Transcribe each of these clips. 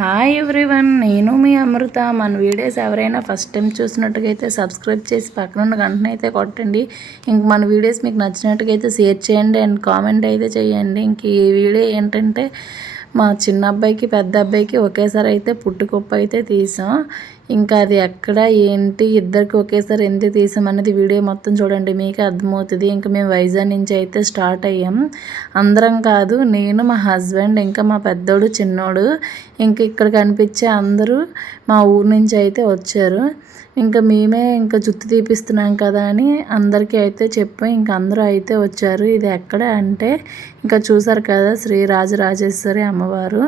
Hi everyone, నేను మీ అమృత. మన videos ఎవరైనా ఫస్ట్ టైం చూసినట్టుగైతే సబ్స్క్రైబ్ చేసి పక్కనున్న గంటను అయితే కొట్టండి. ఇంక మన వీడియోస్ మీకు నచ్చినట్టుగైతే షేర్ చేయండి అండ్ కామెంట్ అయితే చేయండి. ఇంక ఈ వీడియో ఏంటంటే మా చిన్న అబ్బాయికి పెద్ద అబ్బాయికి ఒకేసారి అయితే పుట్టుకొప్పు అయితే తీసాం. ఇంకా అది ఎక్కడ ఏంటి ఇద్దరికి ఒకేసారి ఎందుకు తీసాం అనేది వీడియో మొత్తం చూడండి, మీకే అర్థమవుతుంది. ఇంకా మేము వైజాగ్ నుంచి అయితే స్టార్ట్ అయ్యాం. అందరం కాదు, నేను మా హస్బెండ్ ఇంకా మా పెద్దోడు చిన్నోడు ఇంక ఇక్కడ కనిపించే అందరూ మా ఊరు నుంచి అయితే వచ్చారు. ఇంకా మేమే ఇంకా జుత్తు తీపిస్తున్నాం కదా అని అందరికీ అయితే చెప్పాం. ఇంక అందరూ అయితే వచ్చారు. ఇది ఎక్కడ అంటే ఇంకా చూసారు కదా, శ్రీ రాజరాజేశ్వరి అమ్మవారు.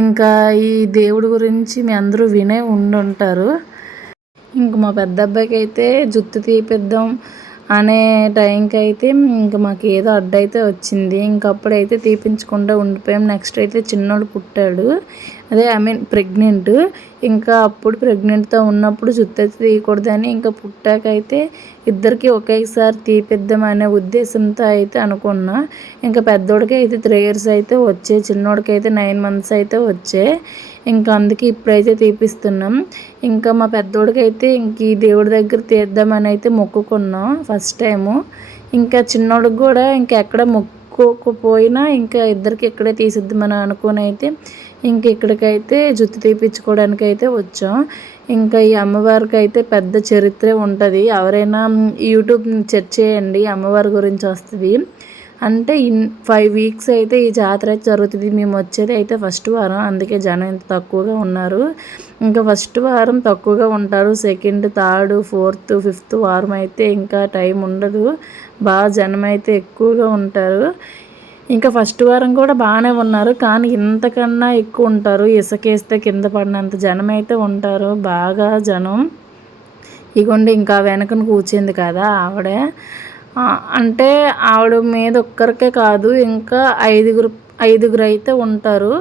ఇంకా ఈ దేవుడి గురించి మీ అందరూ వినే ఉండుంటారు. ఇంక మా పెద్ద అబ్బాయికి అయితే జుత్తు తీపిద్దాం అనే టైంకి అయితే ఇంక మాకు ఏదో అడ్డైతే వచ్చింది. ఇంకప్పుడైతే తీపించకుండా ఉండిపోయాం. నెక్స్ట్ అయితే చిన్నోడు పుట్టాడు, అదే ప్రెగ్నెంట్. ఇంకా అప్పుడు ప్రెగ్నెంట్తో ఉన్నప్పుడు జుత్తు అయితే తీయకూడదని ఇంకా పుట్టాకైతే ఇద్దరికి ఒకేసారి తీపిద్దాం అనే ఉద్దేశంతో అయితే అనుకున్నా. ఇంకా పెద్దోడికి అయితే 3 years అయితే వచ్చాయి, చిన్నోడికి అయితే 9 months అయితే వచ్చాయి. ఇంకా అందుకే ఇప్పుడైతే తీపిస్తున్నాం. ఇంకా మా పెద్దోడికి అయితే ఇంక ఈ దేవుడి దగ్గర తీద్దామని అయితే మొక్కుకున్నాం ఫస్ట్ టైము. ఇంకా చిన్నోడికి కూడా ఇంకెక్కడ మొక్కుకోకపోయినా ఇంకా ఇద్దరికి ఇక్కడే తీసిద్దామని అనుకుని అయితే ఇంక ఇక్కడికైతే జుత్తు తీపించుకోవడానికి అయితే వచ్చాం. ఇంకా ఈ అమ్మవారికి అయితే పెద్ద చరిత్రే ఉంటుంది. ఎవరైనా యూట్యూబ్ సెర్చ్ చేయండి, అమ్మవారి గురించి వస్తుంది. అంటే 5 weeks అయితే ఈ జాతర అయితే జరుగుతుంది. మేము వచ్చేది అయితే ఫస్ట్ వారం, అందుకే జనం ఇంత తక్కువగా ఉన్నారు. ఇంకా ఫస్ట్ వారం తక్కువగా ఉంటారు, సెకండ్, థర్డ్, ఫోర్త్, ఫిఫ్త్ వారం అయితే ఇంకా టైం ఉండదు, బాగా జనం అయితే ఎక్కువగా ఉంటారు. ఇంకా ఫస్ట్ వారం కూడా బాగానే ఉన్నారు, కానీ ఇంతకన్నా ఎక్కువ ఉంటారు. ఇసుకేస్తే కింద పడినంత జనం అయితే ఉంటారు, బాగా జనం. ఇగోండి ఇంకా వెనకను కూర్చుంది కదా ఆవిడే. అంటే ఆవిడ మీద ఒక్కరికే కాదు, ఇంకా ఐదుగురు అయితే ఉంటారు.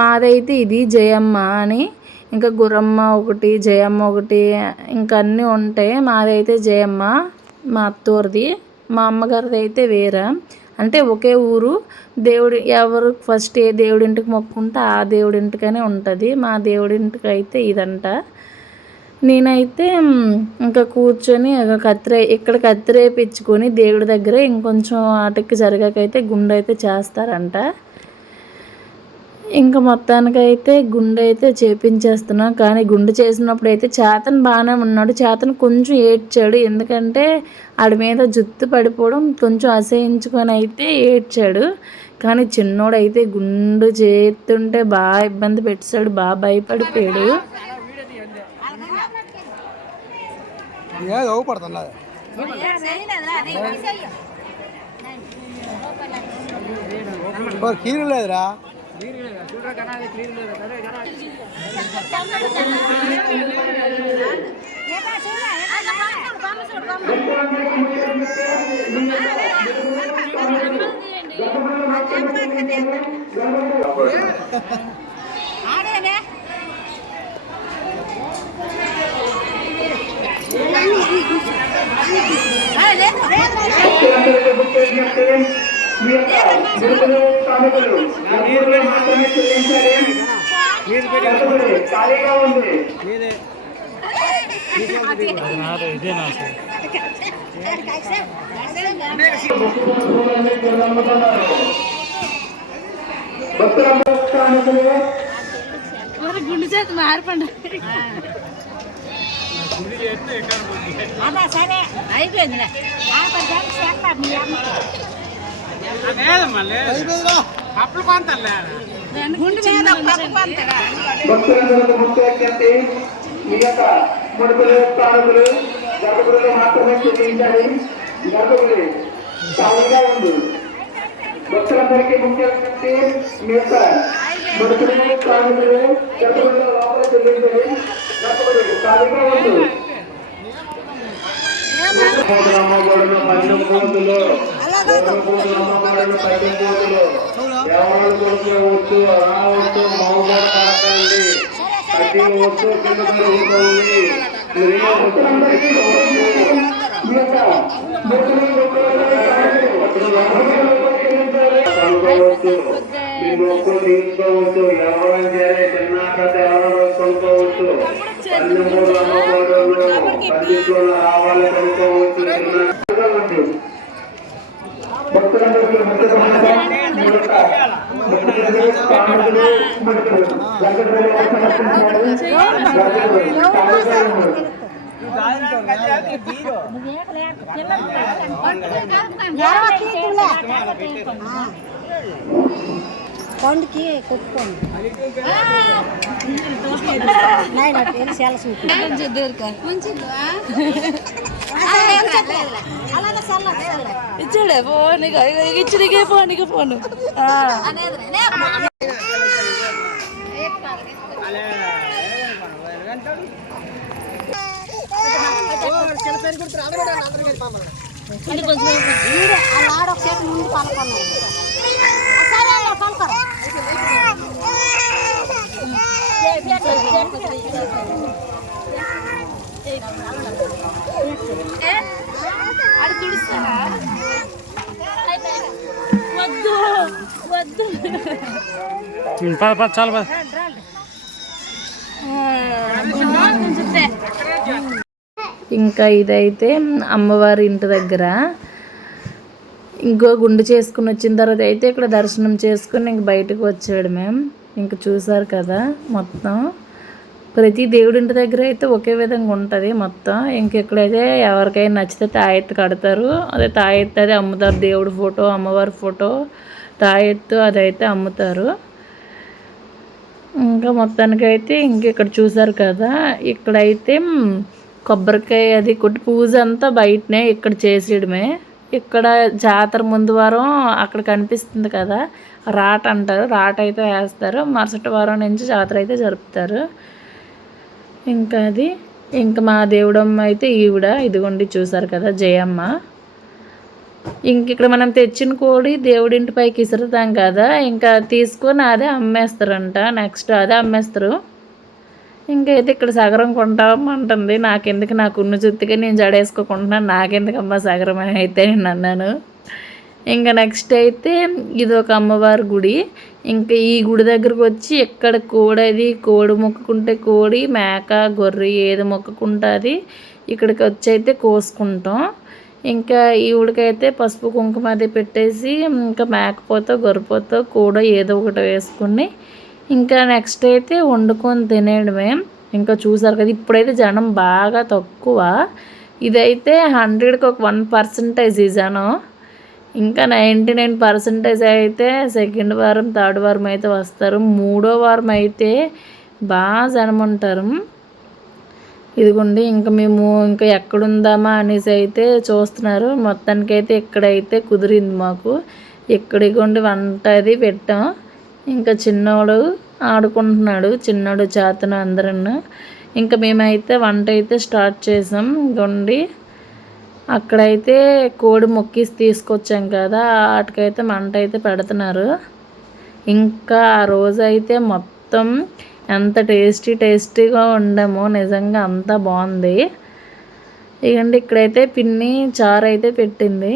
మాదైతే ఇది జయమ్మ అని, ఇంకా గురమ్మ ఒకటి, జయమ్మ ఒకటి, ఇంకా అన్నీ ఉంటాయి. మాదైతే జయమ్మ మా అత్తూరిది, మా అమ్మగారిది అయితే వేరే. అంటే ఒకే ఊరు. దేవుడు ఎవరు ఫస్ట్ ఏ దేవుడింటికి మొక్కుంటే ఆ దేవుడింటికనే ఉంటుంది. మా దేవుడింటికి అయితే ఇదంట. నేనైతే ఇంకా కూర్చొని ఇక్కడ కత్తిరేపించుకొని దేవుడి దగ్గర ఇంకొంచెం అటుకి జరగాకైతే గుండె అయితే చేస్తారంట. ఇంకా మొత్తానికైతే గుండె అయితే చేపించేస్తున్నా. కానీ గుండె చేసినప్పుడు అయితే చేతన్ బాగానే ఉన్నాడు. చేతన్ కొంచెం ఏడ్చాడు, ఎందుకంటే ఆడి మీద జుత్తు పడిపోవడం కొంచెం అసహించుకొని అయితే ఏడ్చాడు. కానీ చిన్నోడైతే గుండు చేస్తుంటే బాగా ఇబ్బంది పెట్టాడు, బాగా భయపడిపోయాడు. లేదురా ఖాళీగా ఉంది. గుండె చేతి మారిపండి. సరే అయిపోయింది. అప్పుడు కొంతలే మీ యొక్క ముడుపులు స్థానములు గర్భగుడిలో మాత్రమే చెల్లించాలి. గర్భగుడి ఖాళీగా ఉంది. భక్తులందరికీ ముఖ్య విజ్ఞప్తి, మీ యొక్క ముడుపులు స్థానములు గర్భగుడిలో లోపల చెల్లించాలి. గర్భగుడి ఖాళీగా ఉంది. అమ్మగొడను 12 కోతులు, 12 కోతులు ఎవరు కొడుకు వచ్చు రావచ్చు, మౌగారు కాకండి, ప్రతి వచ్చు కింద జరుగుతుంది. కొనుక్కోవచ్చు. మీ మొక్కులు తీసుకోవచ్చు. ఎవరం చేయాలి చిన్న పెద్ద ఎవరో కొనుక్కోవచ్చు. అన్ని మూడు అమ్మవారు పండితులు రావాలి కొనుక్కోవచ్చు. భక్తులందరికీ ముఖ్య పండుకి కొట్టుకోండి చాలా ఇచ్చాడే ఫోన్ ఇచ్చినకే ఫోన్ ఫోన్ ఆడొకసేపు ముందు పలకొన్నారు పలకరు వద్దు వద్దు చాలా ఇంకా ఇదైతే అమ్మవారి ఇంటి దగ్గర ఇంకో గుండు చేసుకుని వచ్చిన తర్వాత అయితే ఇక్కడ దర్శనం చేసుకుని ఇంక బయటకు వచ్చాడు మేము. ఇంక చూసారు కదా మొత్తం ప్రతి దేవుడి ఇంటి దగ్గర అయితే ఒకే విధంగా ఉంటుంది మొత్తం. ఇంక ఇక్కడైతే ఎవరికైనా నచ్చితే తాయెత్తు కడతారు. అదే తాయెత్తు అదే అమ్ముతారు. దేవుడి ఫోటో అమ్మవారి ఫోటో తాయెత్తు అదైతే అమ్ముతారు. ఇంకా మొత్తానికి అయితే ఇంక ఇక్కడ చూసారు కదా ఇక్కడైతే కొబ్బరికాయ అది కొట్టి పూజ అంతా బయటనే ఇక్కడ చేసేయడమే. ఇక్కడ జాతర ముందు వారం అక్కడ కనిపిస్తుంది కదా రాట అంటారు. రాట అయితే వేస్తారు. మరుసటి వారం నుంచి జాతర అయితే జరుపుతారు. ఇంకా అది ఇంకా మా దేవుడమ్మ అయితే ఈవిడ ఇదిగోండి చూసారు కదా జయమ్మ. ఇంక ఇక్కడ మనం తెచ్చిన కోడి దేవుడింటి పైకి ఇసురుతాం కదా ఇంకా తీసుకొని అదే అమ్మేస్తారంట. నెక్స్ట్ అదే అమ్మేస్తారు. ఇంకైతే ఇక్కడ సగరం కొంటామంటుంది. నాకెందుకు నాకు ఉన్న చుత్తిగా నేను జడేసుకోకుంటున్నాను నాకెందుకమ్మా సగరం అని అయితే నేను అన్నాను. ఇంకా నెక్స్ట్ అయితే ఇది ఒక అమ్మవారి గుడి. ఇంకా ఈ గుడి దగ్గరకు వచ్చి ఎక్కడ కోడది కోడి మొక్కుకుంటే కోడి మేక గొర్రె ఏది మొక్కుకుంటుంది ఇక్కడికి వచ్చి అయితే కోసుకుంటాం. ఇంకా ఈవిడికైతే పసుపు కుంకుమ అది పెట్టేసి ఇంకా మేకపోతో గొర్రెపోతో కూడా ఏదో ఒకటి వేసుకుని ఇంకా నెక్స్ట్ అయితే వండుకొని తినేయడమే. ఇంకా చూసారు కదా ఇప్పుడైతే జనం బాగా తక్కువ. ఇదైతే 100కి ఒక 1% ఈ జనం. ఇంకా 99% అయితే సెకండ్ వారం థర్డ్ వారం అయితే వస్తారు. మూడో వారం అయితే బాగా జనం ఉంటారు. ఇదిగోండి ఇంకా మేము ఇంకా ఎక్కడుందామా అనేసి అయితే చూస్తున్నారు. మొత్తానికైతే ఇక్కడైతే కుదిరింది మాకు. ఇక్కడికోండి వంట అది పెట్టాం. ఇంకా చిన్నోడు ఆడుకుంటున్నాడు. చిన్నోడు చేతను అందరూ. ఇంకా మేమైతే వంట అయితే స్టార్ట్ చేసాం. గొండి అక్కడైతే కోడి మొక్కిసి తీసుకొచ్చాం కదా వాటికైతే మంట అయితే పెడుతున్నారు. ఇంకా ఆ రోజైతే మొత్తం ఎంత టేస్టీగా వండామో నిజంగా అంతా బాగుంది. ఇకండి ఇక్కడైతే పిన్ని చారు అయితే పెట్టింది.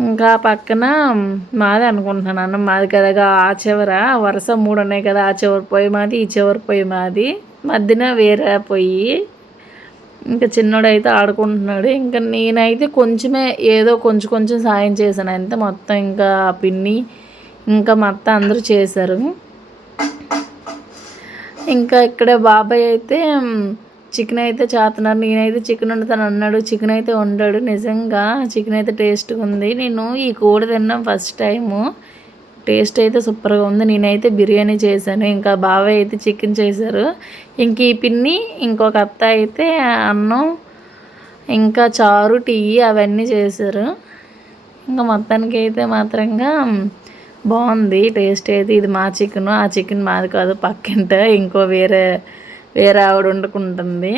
ఇంకా పక్కన మాది అనుకుంటున్నాను అన్నం మాది కదా ఆ చివర వరుస 3 ఉన్నాయి కదా ఆ చివరి పొయ్యి మాది ఈ చివరి పొయ్యి మాది మధ్యన వేరే పొయ్యి. ఇంకా చిన్నోడైతే ఆడుకుంటున్నాడు. ఇంకా నేనైతే కొంచెమే ఏదో కొంచెం సాయం చేశాను అంతే. మొత్తం ఇంకా పిన్ని ఇంకా మా అత్త అందరూ చేశారు. ఇంకా ఇక్కడ బాబాయ్ అయితే చికెన్ అయితే చేస్తున్నారు. నేనైతే చికెన్ వండుతాను అన్నాడు. చికెన్ అయితే వండాడు. నిజంగా చికెన్ అయితే టేస్ట్గా ఉంది. నేను ఈ కోడి తిన్నాం ఫస్ట్ టైము. టేస్ట్ అయితే సూపర్గా ఉంది. నేనైతే బిర్యానీ చేశాను. ఇంకా బాబాయ్ అయితే చికెన్ చేశారు. ఇంక ఈ పిన్ని ఇంకొక అత్త అయితే అన్నం ఇంకా చారు టీ అవన్నీ చేశారు. ఇంకా మొత్తానికి అయితే మాత్రంగా బాగుంది టేస్ట్ అయితే. ఇది మా చికెన్ ఆ చికెన్ మాది కాదు పక్కింట ఇంకో వేరే ఆవిడ వండుకుంటుంది.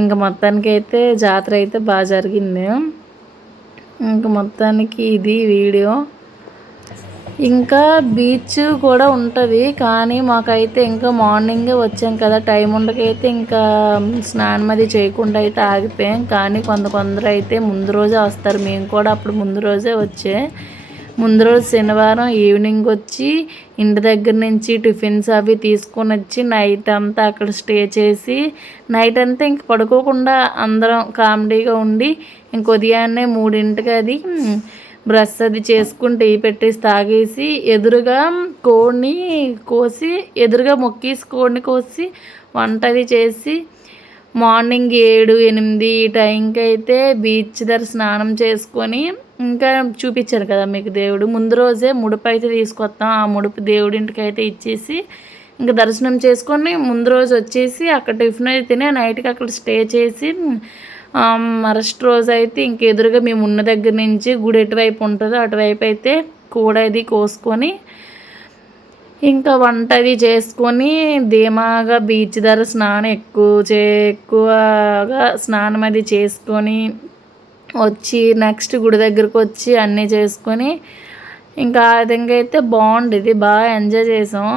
ఇంకా మొత్తానికి అయితే జాతర అయితే బాగా జరిగింది. ఇంకా మొత్తానికి ఇది వీడియో. ఇంకా బీచ్ కూడా ఉంటుంది కానీ మాకైతే ఇంకా మార్నింగే వచ్చాం కదా టైం ఉండకైతే ఇంకా స్నానం అది చేయకుండా అయితే ఆగిపోయాం. కానీ కొందరు అయితే ముందు రోజే వస్తారు. మేము కూడా అప్పుడు ముందు రోజే వచ్చే ముందు రోజు శనివారం ఈవినింగ్ వచ్చి ఇంటి దగ్గర నుంచి టిఫిన్స్ అవి తీసుకొని వచ్చి నైట్ అంతా అక్కడ స్టే చేసి నైట్ అంతా ఇంక పడుకోకుండా అందరం కామెడీగా ఉండి ఇంక ఉదయాన్నే 3ంటికి అది బ్రష్ అది చేసుకుని టీ పెట్టేసి తాగేసి ఎదురుగా కోడిని కోసి ఎదురుగా మొక్కేసి కోడిని కోసి వంట అది చేసి మార్నింగ్ 7, 8 ఈ టైంకి అయితే బీచ్ దగ్గర స్నానం చేసుకొని ఇంకా చూపించారు కదా మీకు దేవుడు ముందు రోజే ముడుపు అయితే తీసుకొస్తాం ఆ ముడుపు దేవుడింటికి అయితే ఇచ్చేసి ఇంకా దర్శనం చేసుకొని ముందు రోజు వచ్చేసి అక్కడ టిఫిన్ అయితే తినే నైట్కి అక్కడ స్టే చేసి మరస్ట్ రోజు అయితే ఇంక ఎదురుగా మేము ఉన్న దగ్గర నుంచి గుడి ఎటువైపు ఉంటుందో అటువైపు అయితే కూడ అది కోసుకొని ఇంకా వంట అది చేసుకొని ధీమాగా బీచ్ దగ్గర స్నానం ఎక్కువగా స్నానం అది చేసుకొని వచ్చి నెక్స్ట్ గుడి దగ్గరకు వచ్చి అన్నీ చేసుకొని ఇంకా ఆ విధంగా అయితే బాగుండేది బాగా ఎంజాయ్ చేసాం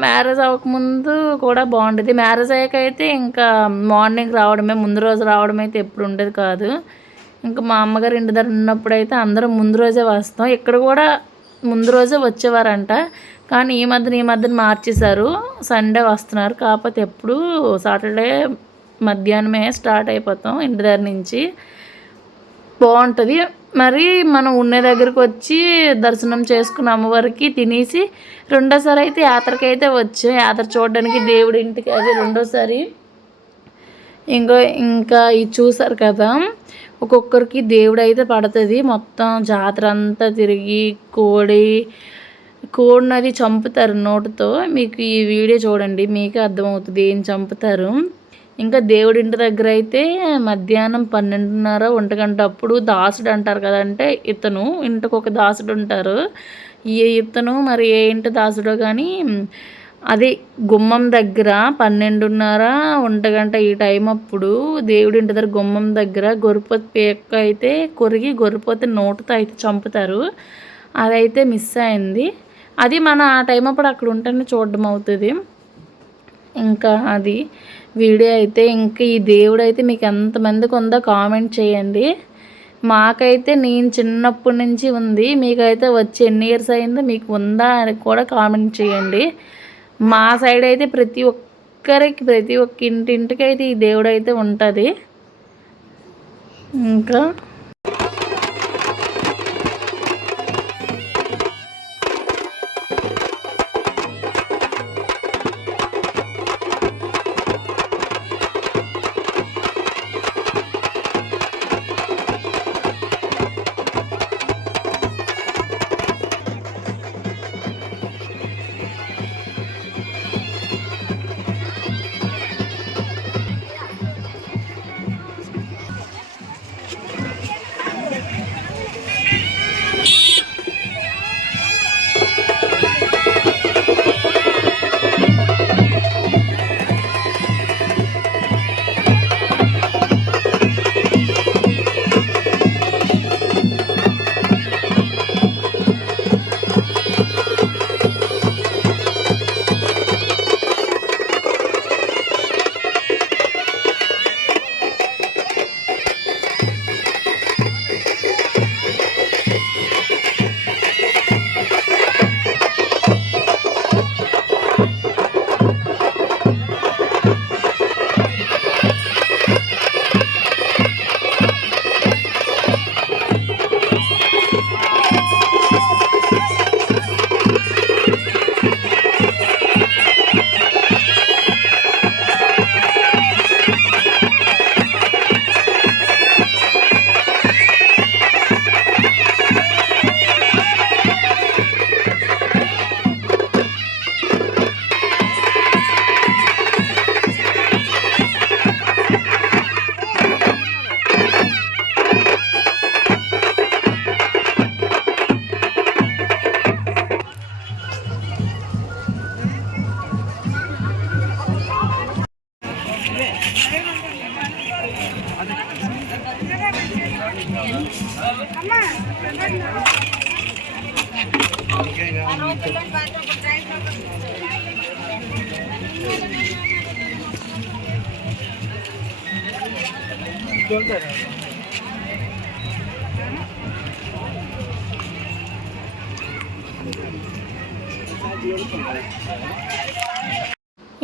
మ్యారేజ్ అవ్వకముందు కూడా బాగుండేది మ్యారేజ్ అయ్యాక అయితే ఇంకా మార్నింగ్ రావడమే ముందు రోజు రావడం అయితే ఎప్పుడు ఉండేది కాదు ఇంకా మా అమ్మగారు ఇంటి దగ్గర ఉన్నప్పుడు అయితే అందరం ముందు రోజే వస్తాం ఇక్కడ కూడా ముందు రోజే వచ్చేవారంట కానీ ఈ మధ్యన మార్చేశారు సండే వస్తున్నారు కాకపోతే ఎప్పుడు సాటర్డే మధ్యాహ్నమే స్టార్ట్ అయిపోతాం ఇంటి దగ్గర నుంచి బాగుంటుంది మరి మనం ఉన్న దగ్గరికి వచ్చి దర్శనం చేసుకున్న అమ్మవారికి తినేసి రెండోసారి అయితే యాత్రకి అయితే వచ్చాం యాత్ర చూడడానికి దేవుడి ఇంటికి అది రెండోసారి ఇంకా ఇది చూసారు కదా ఒక్కొక్కరికి దేవుడు అయితే పడుతుంది మొత్తం జాతర అంతా తిరిగి కోడిని అది చంపుతారు నోటుతో మీకు ఈ వీడియో చూడండి మీకే అర్థమవుతుంది ఏం చంపుతారు ఇంకా దేవుడి ఇంటి దగ్గర అయితే మధ్యాహ్నం 12:30, 1 గంట అప్పుడు దాసుడు అంటారు కదంటే ఇతను ఇంటికి ఒక దాసుడు ఉంటారు ఇతను మరి ఏ ఇంటి దాసుడో కానీ అది గుమ్మం దగ్గర 12:30, 1 గంట ఈ టైం అప్పుడు దేవుడి ఇంటి దగ్గర గుమ్మం దగ్గర గొర్రెపోతు పేక అయితే కొరిగి గొర్రెపోతు నోటుతో అయితే చంపుతారు అదైతే మిస్ అయింది అది మన ఆ టైం అప్పుడు అక్కడ ఉంటేనే చూడడం అవుతుంది ఇంకా అది వీడియో అయితే ఇంకా ఈ దేవుడు అయితే మీకు ఎంతమందికి ఉందో కామెంట్ చేయండి మాకైతే నేను చిన్నప్పటి నుంచి ఉంది మీకైతే వచ్చి ఎన్ని ఇయర్స్ అయిందో మీకు ఉందా అని కూడా కామెంట్ చేయండి మా సైడ్ అయితే ప్రతి ఒక్క ఇంటింటికి అయితే ఈ దేవుడు అయితే ఉంటుంది ఇంకా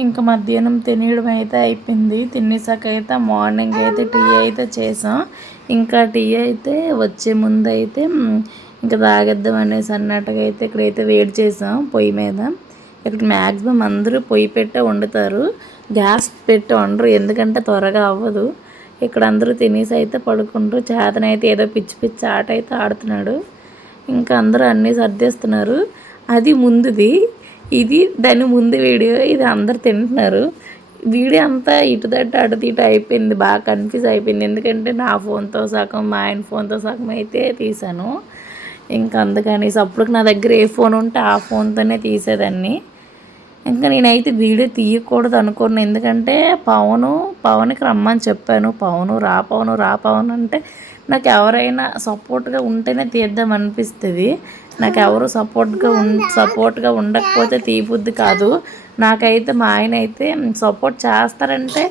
ఇంకా మధ్యాహ్నం తినేయడం అయితే అయిపోయింది. తినేసాక అయితే మార్నింగ్ అయితే టీ అయితే చేసాం. ఇంకా టీ అయితే వచ్చే ముందు అయితే ఇంకా తాగేద్దాం అనేసి అన్నట్టుగా అయితే ఇక్కడైతే వేడి చేసాం పొయ్యి మీద. ఇక్కడ మ్యాక్సిమం అందరూ పొయ్యి పెట్టే వండుతారు, గ్యాస్ పెట్టి వండరు, ఎందుకంటే త్వరగా అవ్వదు. ఇక్కడ అందరూ తినేసి అయితే పడుకుంటారు. చేతనైతే ఏదో పిచ్చి పిచ్చి ఆట అయితే ఆడుతున్నాడు. ఇంకా అందరూ అన్నీ సర్దేస్తున్నారు. అది ముందుది, ఇది దాని ముందు వీడియో. ఇది అందరు తింటున్నారు. వీడియో అంతా ఇటు తట్టు అటు ఇటు అయిపోయింది, బాగా కన్ఫ్యూజ్ అయిపోయింది. ఎందుకంటే నా ఫోన్తో సగం మా ఆయన ఫోన్తో సగం అయితే తీసాను. ఇంకా అందుకని అప్పటికి నా దగ్గర ఏ ఫోన్ ఉంటే ఆ ఫోన్తోనే తీసేదాన్ని. ఇంకా నేనైతే వీడియో తీయకూడదు అనుకున్నాను, ఎందుకంటే పవన్కి రమ్మని చెప్పాను. పవన్ రా పవన్ అంటే నాకు ఎవరైనా సపోర్ట్గా ఉంటేనే తీద్దాం అనిపిస్తుంది. నాకు ఎవరు సపోర్ట్గా ఉండకపోతే తీయబుద్ధి కాదు. నాకైతే మా ఆయన అయితే సపోర్ట్ చేస్తారంటే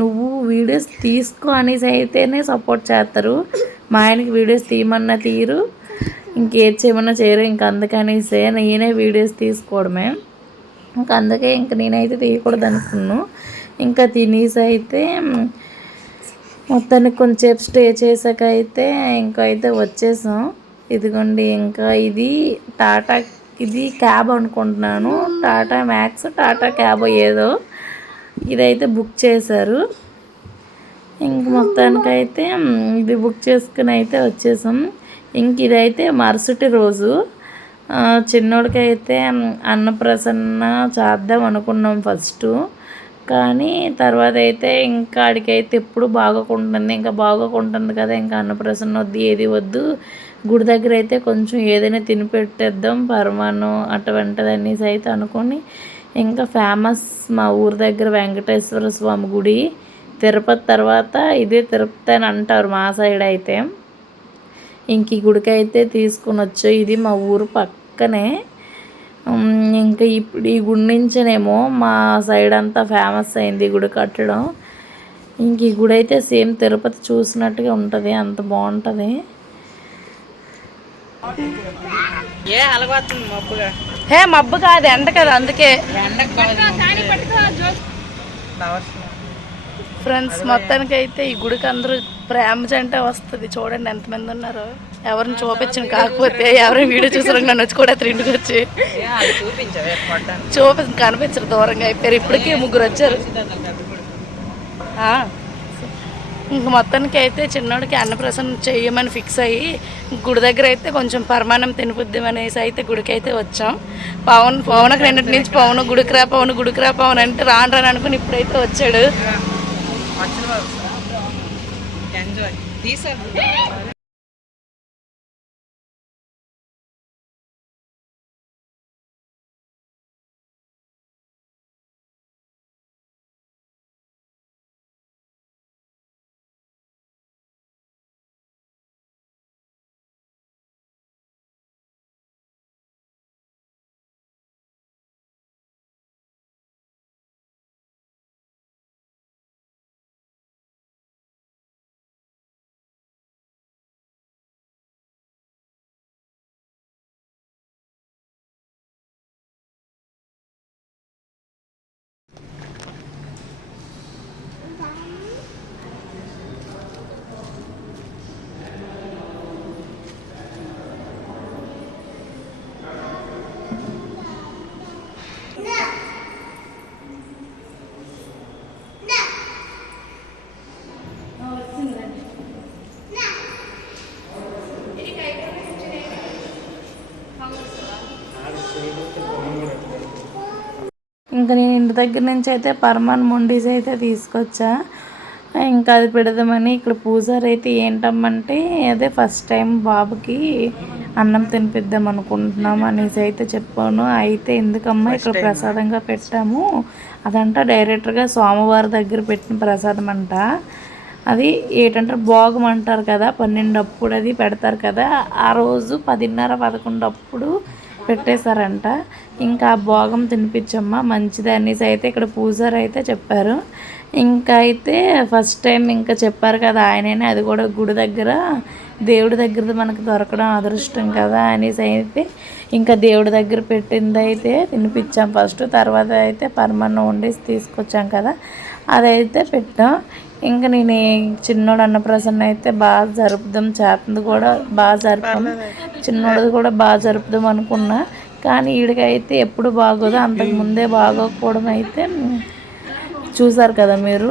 నువ్వు వీడియోస్ తీసుకో అనేసి అయితేనే సపోర్ట్ చేస్తారు. మా ఆయనకి వీడియోస్ తీయమన్నా తీయరు, ఇంకేది చేయమన్నా చేయరు. ఇంక అందుకనేసే నేనే వీడియోస్ తీసుకోవడమే. ఇంకా అందుకే ఇంక నేనైతే తీయకూడదు అనుకున్నాను. ఇంకా తినేసి అయితే మొత్తానికి కొంచెంసేపు స్టే చేసాక అయితే ఇంకా అయితే వచ్చేసాం. ఇదిగోండి, ఇంకా ఇది క్యాబ్ అనుకుంటున్నాను, టాటా మ్యాక్స్ టాటా క్యాబ్ ఏదో ఇదైతే బుక్ చేశారు. ఇంక మొత్తానికైతే ఇది బుక్ చేసుకుని అయితే వచ్చేసాం. ఇంక ఇదైతే మరుసటి రోజు చిన్నోడికైతే అన్నప్రసన్న చేద్దాం అనుకున్నాం ఫస్ట్. కానీ తర్వాత అయితే ఇంకా ఆడికైతే ఎప్పుడు బాగోకుంటుంది కదా, ఇంకా అన్నప్రసన్న వద్దు, ఏది వద్దు, గుడి దగ్గర అయితే కొంచెం ఏదైనా తిని పెట్టేద్దాం పరమాన్నం అటువంటిది అనేసి అయితే అనుకొని, ఇంకా ఫేమస్ మా ఊరి దగ్గర వెంకటేశ్వర స్వామి గుడి, తిరుపతి తర్వాత ఇదే తిరుపతి అని అంటారు మా సైడ్ అయితే. ఇంక ఈ గుడికి అయితే తీసుకుని వచ్చా. ఇది మా ఊరు పక్కనే. ఇంకా ఇప్పుడు ఈ గుడి నుంచేనేమో మా సైడ్ అంతా ఫేమస్ అయింది ఈ గుడి కట్టడం. ఇంక ఈ గుడి అయితే సేమ్ తిరుపతి చూసినట్టుగా ఉంటుంది, అంత బాగుంటుంది. మబ్బు కాదు, ఎండ కదా, అందుకే. ఫ్రెండ్స్, మొత్తానికి అయితే ఈ గుడికి అందరూ ప్రేమ జంట వస్తుంది. చూడండి ఎంతమంది ఉన్నారు. ఎవరిని చూపించను, కాకపోతే ఎవరైనా వీడియో చూసారు నన్ను వచ్చి కూడా ఇంటికి వచ్చి కనిపించరు, దూరంగా అయిపోయారు. ఇప్పటికీ 3 వచ్చారు. ఇంక మొత్తానికి అయితే చిన్నోడికి అన్నప్రసన్న చెయ్యమని ఫిక్స్ అయ్యి గుడి దగ్గర అయితే కొంచెం పరమాన్నం తినిపిద్దాం అనేసి అయితే గుడికి అయితే వచ్చాం. పవన్కి 2 నుంచి గుడికి రా పవన్ అంటే రాను అనుకుని ఇప్పుడైతే వచ్చాడు. ఇంకా నేను ఇంటి దగ్గర నుంచి అయితే పరమాన్నం వండేసి అయితే తీసుకొచ్చా. ఇంకా అది పెడదామని ఇక్కడ పూజారి అయితే ఏంటమ్మంటే అదే ఫస్ట్ టైం బాబుకి అన్నం తినిపిద్దాం అనుకుంటున్నాము అనేసి అయితే చెప్పాను. అయితే ఎందుకమ్మా ఇక్కడ ప్రసాదంగా పెట్టాము, అదంట డైరెక్ట్గా సోమవారం దగ్గర పెట్టిన ప్రసాదం అంట. అది ఏంటంటారు భోగం అంటారు కదా, 12 అప్పుడు అది పెడతారు కదా, ఆ రోజు 10:30 11 అప్పుడు పెట్టేశారంట. ఇంకా ఆ భోగం తినిపించమ్మా మంచిది అనేసి అయితే ఇక్కడ పూజారి అయితే చెప్పారు. ఇంకా అయితే ఫస్ట్ టైం ఇంకా చెప్పారు కదా ఆయననే, అది కూడా గుడి దగ్గర దేవుడి దగ్గరది మనకు దొరకడం అదృష్టం కదా అనేసి అయితే ఇంకా దేవుడి దగ్గర పెట్టింది అయితే తినిపించాం ఫస్ట్. తర్వాత అయితే పరమాన్నం వండేసి తీసుకొచ్చాం కదా, అదైతే పెట్టాం. ఇంకా నేను చిన్నోడు అన్నప్రసన్న అయితే బాగా జరుపుదాం, చేపది కూడా బాగా జరుపుదాం, చిన్నోడిది కూడా బాగా జరుపుదాం అనుకున్నా. కానీ వీడికైతే ఎప్పుడు బాగోదు, అంతకుముందే బాగోకపోవడం అయితే చూసారు కదా మీరు.